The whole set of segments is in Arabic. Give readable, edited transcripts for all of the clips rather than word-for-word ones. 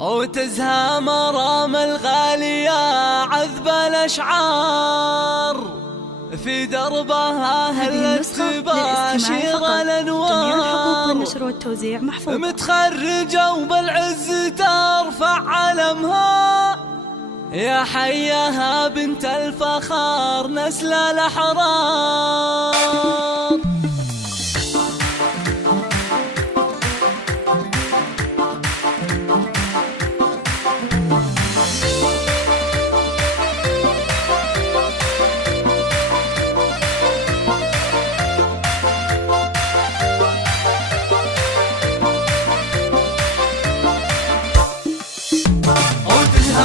وتزهى مرام الغالية عذب الأشعار في دربها هلت تباشر الأنوار. جميع الحقوق والنشر والتوزيع محفوظة. متخرجة وبالعز ترفع علمها يا حياها بنت الفخار نسل الأحرار.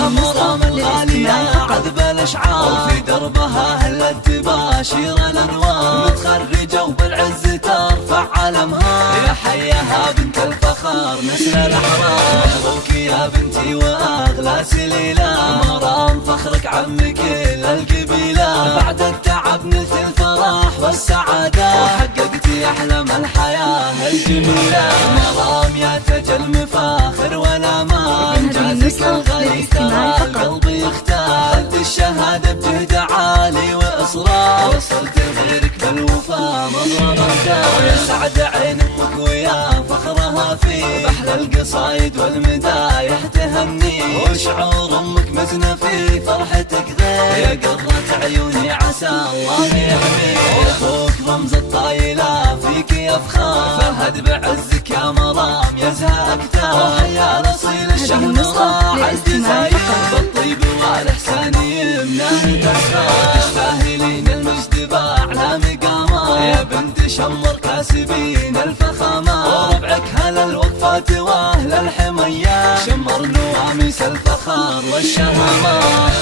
مرام الغالية عذب الأشعار في دربها هلت تباشر الأنوار. متخرجة وبالعز ترفع علمها يا حياها بنت الفخار نسل الأحرار. مبروك يا بنتي وأغلى سليلة مرام فخرك عم كل القبيلة. بعد التعب نلت الفرح والسعادة وحققتي أحلام الحياة الجميلة. مرام يا تاج المفاخر والأمان إنجازك الغالي ترى القلب يختار. أنت الشهادة بجهد عالي وإصرار وصلت لغيرك بالوفا مضرب الدار. يا سعد عين أمك ويا فخرها فيك بأحلى القصايد والمدايح تهني. وشعور أمك مزنة في فرحتك غير يا قرة عيوني عسى الله يحميك. أخوك رمز الطايلة فيك يفخر فهد بعزك يا مرام يزهى أكثر. وحيا الأصيل الشهم راح الجزاير بالطيب والإحسان يمناه تسخر. تستاهلين المجد بأعلى مقامات يا بنت شمر كاسبين الفخامات. وربعك هل الوقفات وأهل الحميات شمر نواميس الفخار والشهامات.